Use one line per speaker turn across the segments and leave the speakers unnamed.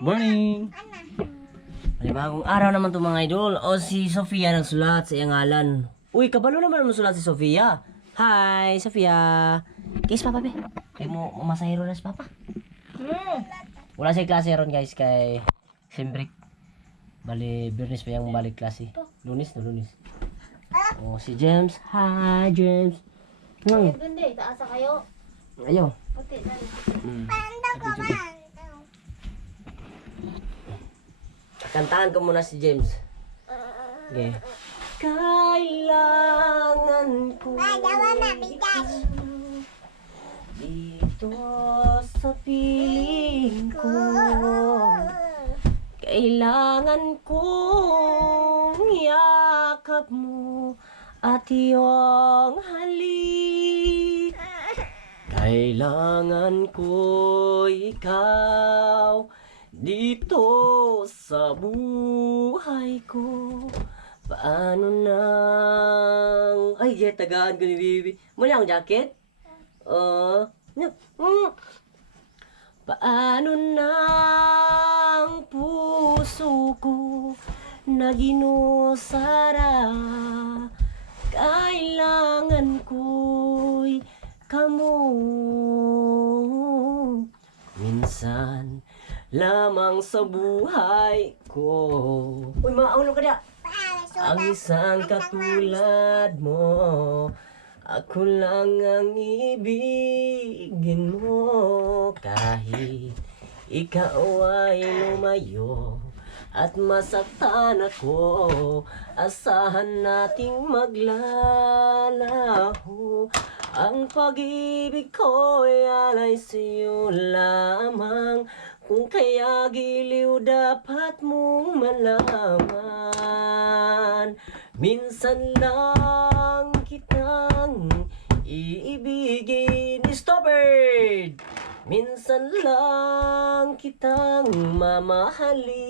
Morning! Panibagong araw naman to mga idol. O si Sofia nagsulat sa iyang ngalan. Uy, kabalo naman mo sulat si Sofia. Hi, Sofia. Kiss papa be. Kay mo masahiro na si papa. Wala siya klase ron guys kay Siyempre Bali, Bernis pa yung balik klase. Lunis na lunis. Oh, si James. Hi, James. Hmm,
Hindi, taasa kayo.
ayaw.
Puti na.
Mm. Kantahan ko muna si James. Okay. Kailangan ko dito sa piling ko Kailangan kong yakap mo at iyong halik Kailangan ko ikaw dito sa buhay ko. Paano nang... Ay, yeah, tagaan ko ni Bibi. Muna ang jacket? Uh, no. Mm. Paano nang puso ko na ginusara? Kailangan ko'y kamo Minsan lamang sa buhay ko. Uy, maaulo ka niya! Ang isang katulad mo. Ako lang ang ibigin mo. Kahit ikaw ay lumayo At masaktan ako Asahan nating maglalaho. Ang pag-ibig ko ay alay sa'yo lamang Kung kaya giliw dapat mong malaman Minsan lang kitang iibigin Stopper! Minsan lang kitang mamahalin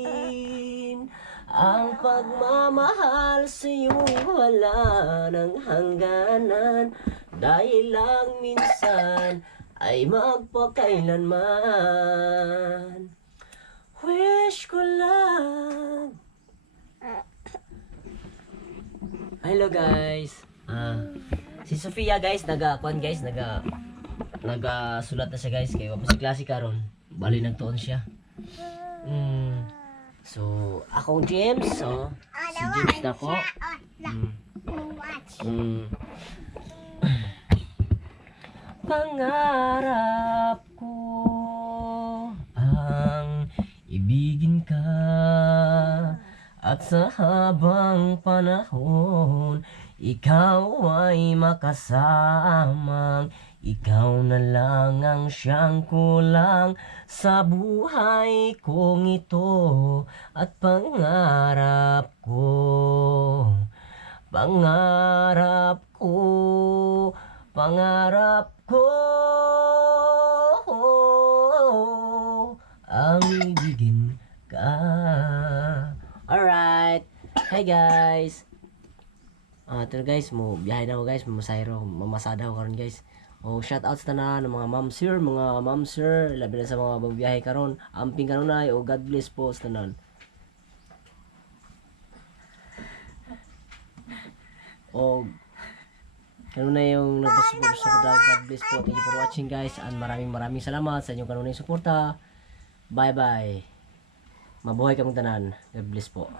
Ang pagmamahal sa'yo wala ng hangganan Dahil lang minsan ay magpakailanman Wish ko lang Hello guys. Ah, si Sofia guys naga kuan guys naga naga sulat na siya guys kay wa pa si klase karon. Bali nagtuon siya. Mm. So, akong James, so si James na po. Mm. Mm. Pangarap ko. Ang ibigin ka at sa habang panahon ikaw ay makasamang ikaw na lang ang siyang kulang sa buhay kong ito at pangarap ko. Pangarap ko pangarap ko ang ibigin ka Alright. Hi guys. Ah, ito na guys, mo biyahe na ako guys, mamasayro, mamasada ako karon guys. Oh, shout out sa tanan ng mga ma'am sir, mga ma'am sir, labi na sa mga babiyahe karon. Amping kanunay o God bless po sa tanan. O kanunay yung nagpasupport sa vlog. God bless po. Thank you for watching guys and maraming maraming salamat sa inyong kanunay suporta. Bye bye. Mabuhay kamong tanan. God bless po.